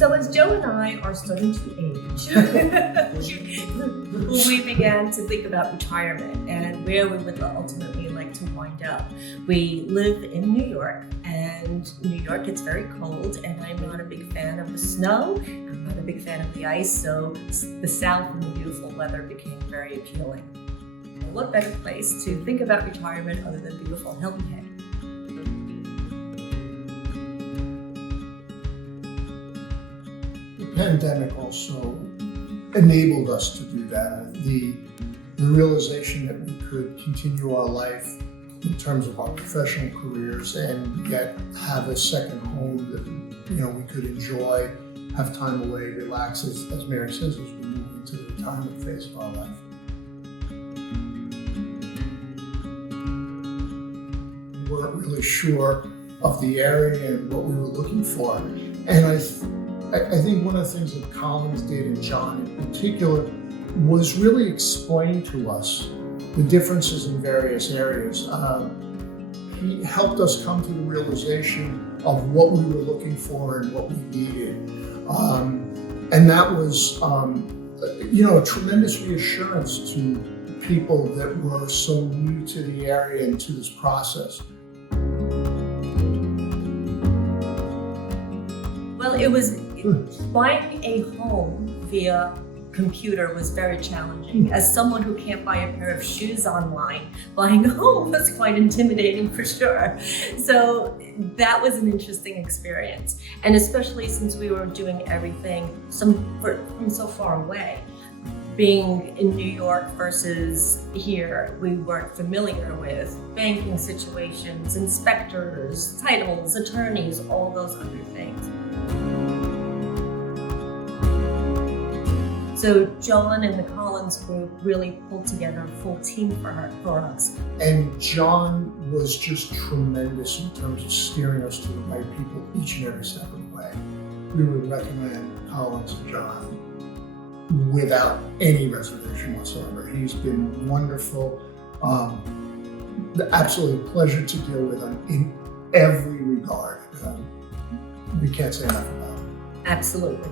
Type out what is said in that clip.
So as Joe and I are starting to age, we began to think about retirement and where we would ultimately like to wind up. We live in New York, and New York gets very cold, and I'm not a big fan of the snow. I'm not a big fan of the ice, so the South and the beautiful weather became very appealing. What better place to think about retirement other than beautiful Hilton Head? The pandemic also enabled us to do that. The realization that we could continue our life in terms of our professional careers and yet have a second home that we could enjoy, have time away, relax, as Mary says, as we move into the retirement phase of our life. We weren't really sure of the area and what we were looking for, and I think one of the things that Collins did, and Jon in particular, was really explain to us the differences in various areas. He helped us come to the realization of what we were looking for and what we needed. And that was, a tremendous reassurance to people that were so new to the area and to this process. Well, it was buying a home via computer was very challenging. As someone who can't buy a pair of shoes online, buying a home was quite intimidating for sure. So that was an interesting experience. And especially since we were doing everything from so far away. Being in New York versus here, we weren't familiar with banking situations, inspectors, titles, attorneys, all those other things. So Jon and the Collins Group really pulled together a full team for us. And Jon was just tremendous in terms of steering us to the right people each and every step of the way. We would recommend Collins and Jon without any reservation whatsoever. He's been wonderful, absolutely a pleasure to deal with in every regard. We can't say enough about him. Absolutely.